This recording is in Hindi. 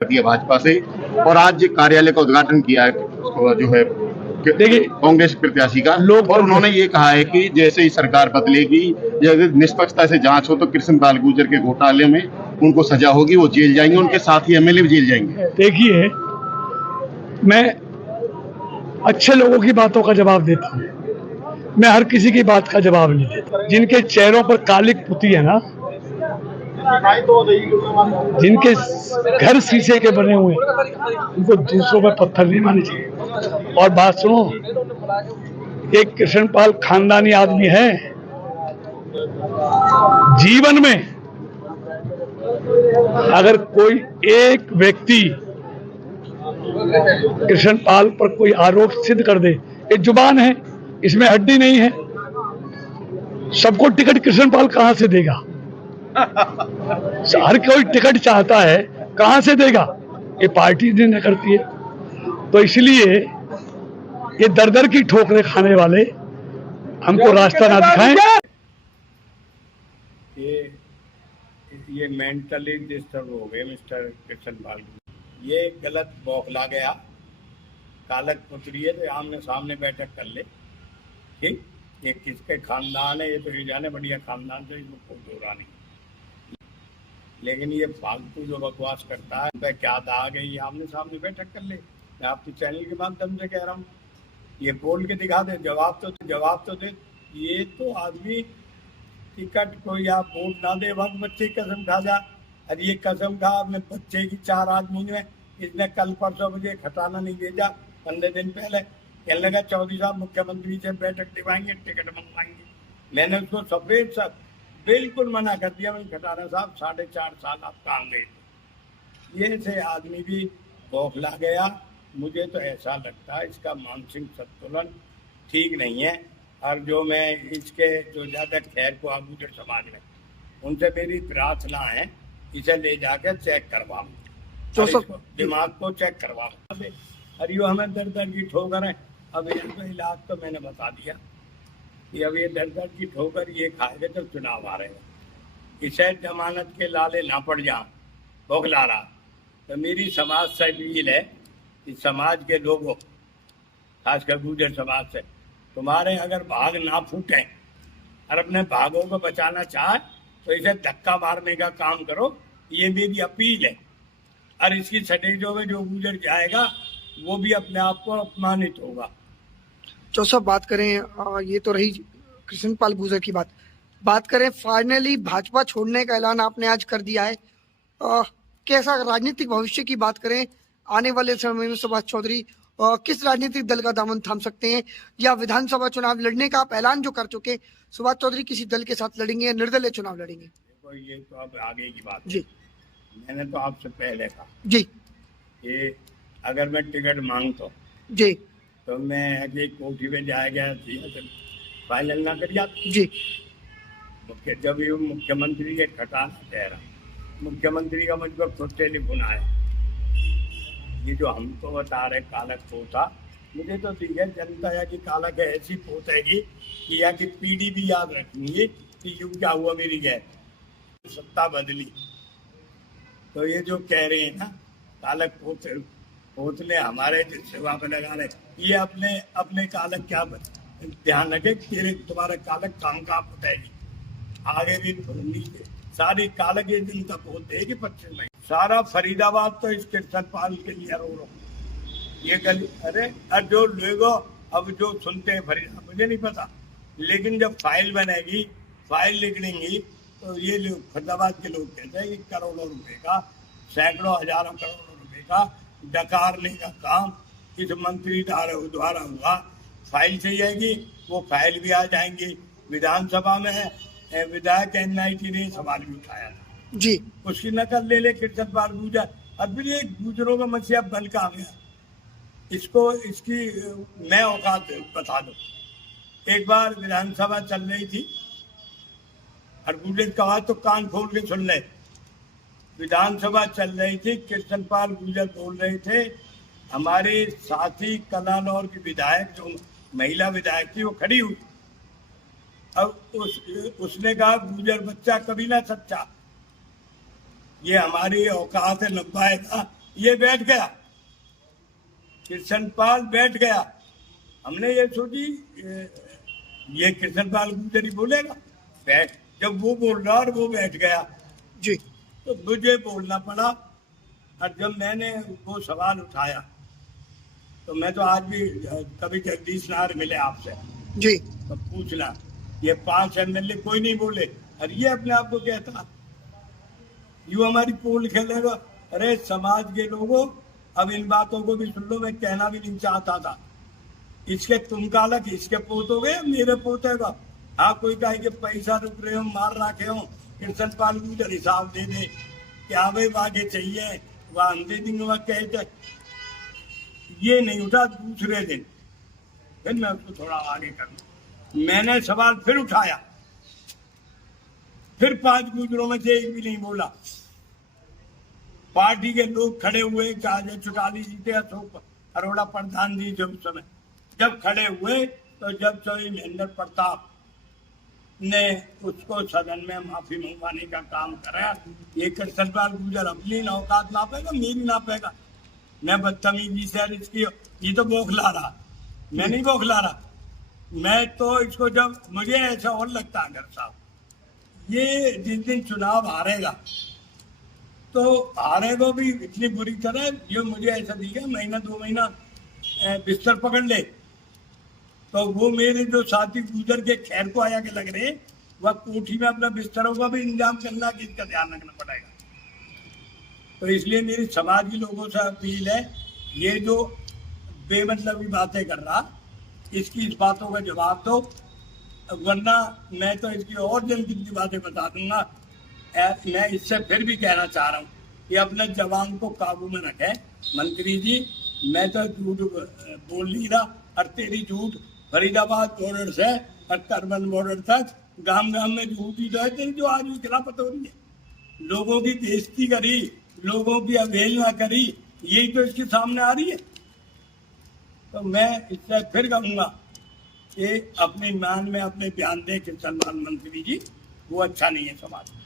है भाजपा से, और आज कार्यालय का उद्घाटन किया है जो है देखिए कांग्रेस प्रत्याशी का लोग, और उन्होंने ये कहा है कि जैसे ही सरकार बदलेगी, यदि निष्पक्षता से जांच हो तो कृष्णपाल गुर्जर के घोटाले में उनको सजा होगी, वो जेल जाएंगे, उनके साथी एमएलए भी जेल जाएंगे। देखिए, मैं अच्छे लोगों की बातों का जवाब देता हूँ, मैं हर किसी की बात का जवाब नहीं देता। जिनके चेहरों पर कालिक पुती है ना, जिनके घर शीशे के बने हुए, उनको दूसरों पर पत्थर नहीं मारने चाहिए। और बात सुनो, एक कृष्णपाल खानदानी आदमी है, जीवन में अगर कोई एक व्यक्ति कृष्णपाल पर कोई आरोप सिद्ध कर दे, ये जुबान है, इसमें हड्डी नहीं है, सबको टिकट कृष्णपाल कहां से देगा? हर कोई टिकट चाहता है, कहां से देगा? ये पार्टी निर्णय करती है। तो इसलिए ये दर दर की ठोकरें खाने वाले हमको रास्ता ना दिखाएं। ये मेंटली डिस्टर्ब हो गए मिस्टर कृष्णपाल। ये गलत बौखला गया, कालक पुत्री है तो आमने सामने बैठक कर ले, ठीक। ये किसके खानदान है ये तो ये जाने, बढ़िया खानदान से इसको कोई दोहरा नहीं, लेकिन ये फालतू जो बकवास करता है तो क्या आ गई, आमने सामने बैठक कर ले। मैं आपके चैनल के माध्यम से कह रहा हूँ, ये बोल के दिखा दे, जवाब तो दे। ये तो आदमी टिकट कोई आप वोट ना दे, वक्त बच्चे की कसम खा जा। अरे ये कसम खा अपने बच्चे की 4 आदमी में, इसने कल परसों मुझे खटाना नहीं भेजा, 15 दिन पहले कहने लगा चौधरी साहब मुख्यमंत्री से बैठक दिवाएंगे, टिकट मंगवाएंगे। मैंने उसको सफेद सब बिल्कुल मना कर दिया, मैं खटाना साहब 4.5 साल आप कहाँ गए थे। ये से आदमी भी बौखला गया। मुझे तो ऐसा लगता है इसका मानसिक संतुलन ठीक नहीं है, और जो मैं इसके जो ज्यादा खैर को गुर्जर समाज में, उनसे मेरी प्रार्थना है इसे ले जाकर चेक करवाओ, दिमाग को चेक करवाओ। अरे यो हमें दर दर की ठोकर है। अब इनको इलाज तो मैंने बता दिया कि अब ये दर दर की ठोकर ये खाएगा तो चुनाव आ रहेगा, इसे जमानत के लाले ना पड़ जा बौखला रहा। तो मेरी समाज से अपील है कि समाज के लोगों, खासकर गुर्जर समाज से, तुम्हारे अगर भाग ना फूटे और अपने भागों को बचाना चाहे तो इसे धक्का मारने का काम करो, ये मेरी अपील है। और इसकी सटेजों में जो गुजर जाएगा वो भी अपने आप को अपमानित होगा। जो सब बात करें, ये तो रही कृष्णपाल गुर्जर की बात करें, फाइनली भाजपा छोड़ने का ऐलान आपने आज कर दिया है। कैसा राजनीतिक भविष्य की बात करें, आने वाले समय में सुभाष चौधरी किस राजनीतिक दल का दामन थाम सकते हैं, या विधानसभा चुनाव लड़ने का आप ऐलान जो कर चुके, सुभाष चौधरी किसी दल के साथ लड़ेंगे या निर्दलीय चुनाव लड़ेंगे? देखो ये तो अब आगे की बात जी, मैंने तो आपसे पहले कहा जी, कि अगर मैं टिकट मांगता जी, तो मैं कोठी में जाएगा फाइनल ना कर जाता जी, जब ये मुख्यमंत्री के खटाना कह रहा, मुख्यमंत्री का मुझ पर खुद टेलीफोन आया, ये जो हमको बता रहे कालक पोता, मुझे तो ठीक है जनता या कि कालक ऐसी पोतेगी कि या कि पीढ़ी भी याद रखेंगी कि यूं क्या हुआ मेरी गैर सत्ता बदली। तो ये जो कह रहे हैं ना कालक पोतले हमारे सेवा में लगा रहे, ये अपने कालक क्या ध्यान रखे, तुम्हारा कालक काम कहाँ पोतेगी, आगे भी नीचे सारी कालक ये दिन तक होते हैं कि 25 मई सारा फरीदाबाद तो इस कृष्णपाल के लिए रो रहा, ये गली। अरे जो लोगों अब जो सुनते हैं फरीदाबाद, मुझे नहीं पता, लेकिन जब फाइल बनेगी, फाइल निकलेंगी, तो ये लोग फरीदाबाद के लोग कहते हैं कि करोड़ों रुपए का, सैकड़ों हजारों करोड़ों रुपए का डकारने का काम इस मंत्री द्वारा हुआ। फाइल चाहिए जाएगी, वो फाइल भी आ जाएंगी। विधानसभा में विधायक एनआईटी ने सवाल भी उठाया था जी, उसकी नकल ले कृष्णपाल गुर्जर। अब फिर ये गुजरों का मसीहा बल का आ गया, इसकी मैं औकात बता दो। एक बार विधानसभा चल रही थी और गुर्जर कहा तो कान खोल के सुन ले, विधानसभा चल रही थी, कृष्णपाल गुर्जर बोल रहे थे, हमारे साथी कलानौर की विधायक जो महिला विधायक थी वो खड़ी हुई, अब उसने कहा गुर्जर बच्चा कभी ना सच्चा, ये हमारी औकात है लंबाएगा ये बैठ गया, कृष्णपाल बैठ गया। हमने ये सोची ये कृष्णपाल गुर्जर ही बोलेगा, बैठ। जब वो बोल रहा और वो बैठ गया जी तो मुझे बोलना पड़ा। और जब मैंने वो सवाल उठाया तो मैं तो आज भी कभी जगदीश नार मिले आपसे जी तो पूछना, ये 5 MLA कोई नहीं बोले, और ये अपने आप को कहता यू हमारी पोल खेलेगा। अरे समाज के लोगों, अब इन बातों को भी सुन लो, मैं कहना भी नहीं चाहता था। इसके तुम कालक इसके पोत हो गए, मेरे पोत है। हाँ, कोई कहे कि पैसा रुक रहे हो, मार रखे हो, कृष्णपाल गुर्जर हिसाब दे दे, क्या भाई आगे चाहिए वह हम दे देंगे, वह कहते। ये नहीं उठा। दूसरे दिन फिर मैं उसको थोड़ा आगे कर, मैंने सवाल फिर उठाया, फिर 5 गुर्जरों में से एक भी नहीं बोला। पार्टी के लोग खड़े हुए, चाहे चौटाली जी थे, अशोक अरोड़ा प्रधान जी थे उस समय, जब खड़े हुए तो जब चौधरी महेंद्र प्रताप ने उसको सदन में माफी मंगवाने का काम करा, ये कृष्णपाल गुर्जर अपनी औकात नापेगा, मेरी नापेगा। मैं बदतमीजी से इसकी, ये तो बौखला रहा, मैं नहीं बौखला रहा। मैं तो इसको, जब मुझे ऐसा और लगता है अगर साहब, ये जिस दिन चुनाव हारेगा तो हारेगा भी इतनी बुरी तरह, जो मुझे ऐसा दिखा महीना 2 महीना बिस्तर पकड़ ले, तो वो मेरे जो साथी गुजर के खैर को आया के लग रहे, वह कोठी में अपना बिस्तरों का भी इंतजाम करना, कि इसका ध्यान रखना पड़ेगा। तो इसलिए मेरी समाजी लोगों से अपील है, ये जो बेमतलबी बातें कर रहा, इसकी इस बातों का जवाब दो, वरना मैं तो इसकी और जनकितनी बातें बता दूंगा। मैं इससे फिर भी कहना चाह रहा हूँ कि अपने जवान को काबू में रखे। मंत्री जी, मैं तो झूठ बोल नहीं रहा, और तेरी झूठ फरीदाबाद बॉर्डर से और करबन बॉर्डर तक गांव गांव में झूठी तो है तेरी, जो आज भी खिलाफत हो रही है। लोगों की बेइज्जती करी, लोगों की अवहेलना करी, यही तो इसके सामने आ रही है। तो मैं इससे फिर कहूँगा कि अपनी मान में अपने बयान दे कृष्णपाल मंत्री जी, वो अच्छा नहीं है समाज में।